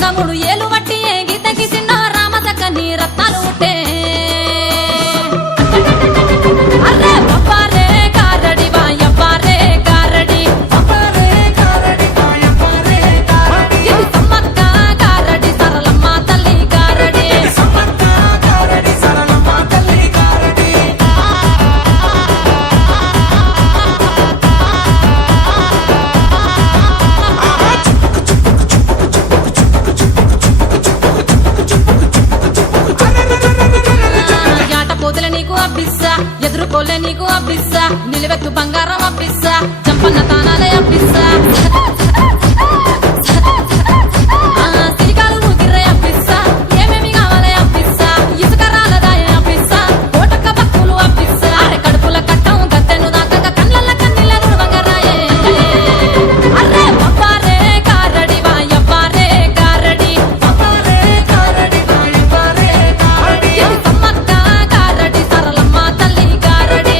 రంగముడు ఏలు వట్టి గీతకి చిన్న రామసక్కని రత్నాలు ఉంటే అరే పప్పారే కారడి వాయప్పారే కారడి ఇది సమ్మక్క కారడి సరళమ్మ తల్లి కారడి నీకు అబ్బిస్సా ఎదురుకోలే నీకు అబ్బిస్సా నిలువెత్తు బంగారం అబ్బిస్సా చంపన్న తానాలే అబ్బిస్సా సిరికాలు ఊగిర్రే అబ్బిస్సా ఏమేమి కావాలే అబ్బిస్సా ఇసుక రాలదాయ అబ్బిస్సా కోటక్క భక్తులు అబ్బిస్సా అరే కడుపుల కట్టం గత్తెను దాకా కళ్ళ కన్నీళ్ళ రుణవంగరాయే అరే పప్పారే కారడి వాయప్పారే కారడి ఇది సమ్మక్క కారడి సరళమ్మ తల్లి కారడి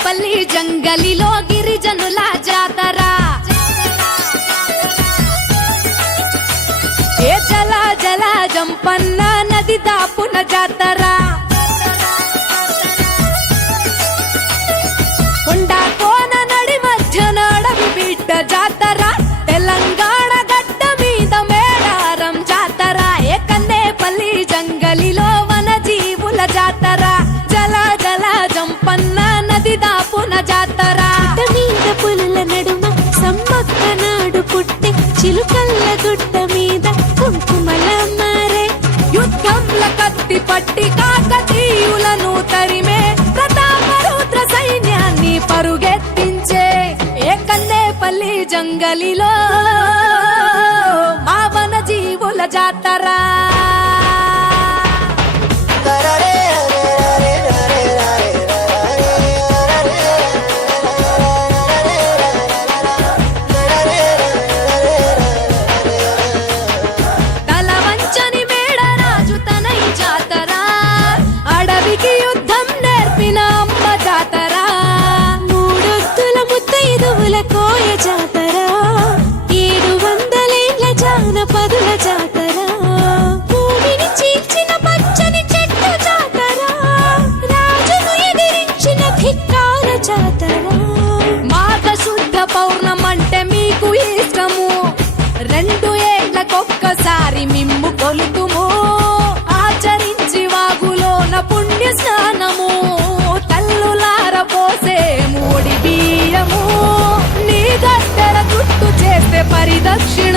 పల్లి జంగలిలో గిరిజనుల జాతర ఏ జల జల జంపన్న నది దాపున జాతర కొండ కోన నడి మధ్య నడవి బిడ్డ జాతర తెలంగాణ గడ్డ మీద మేడారం జాతర ఏ కన్నేపల్లి జంగలిలో వన జీవుల జాతర జల జల జంపన్న నది దాపున జాతర మీద పులుల నడుమ సమ్మక్క నాడు పుట్టే చిలుకల్ల గుట్ట మీద కుంకుమల మారే యుద్ధంల కత్తి పట్టి కాకతీయులను తరిమే ప్రతాపరుద్ర సైన్యాన్ని పరుగెత్తించే ఏ కన్నేపల్లి జంగలిలో మా వన జీవుల జాతర. దక్షిణ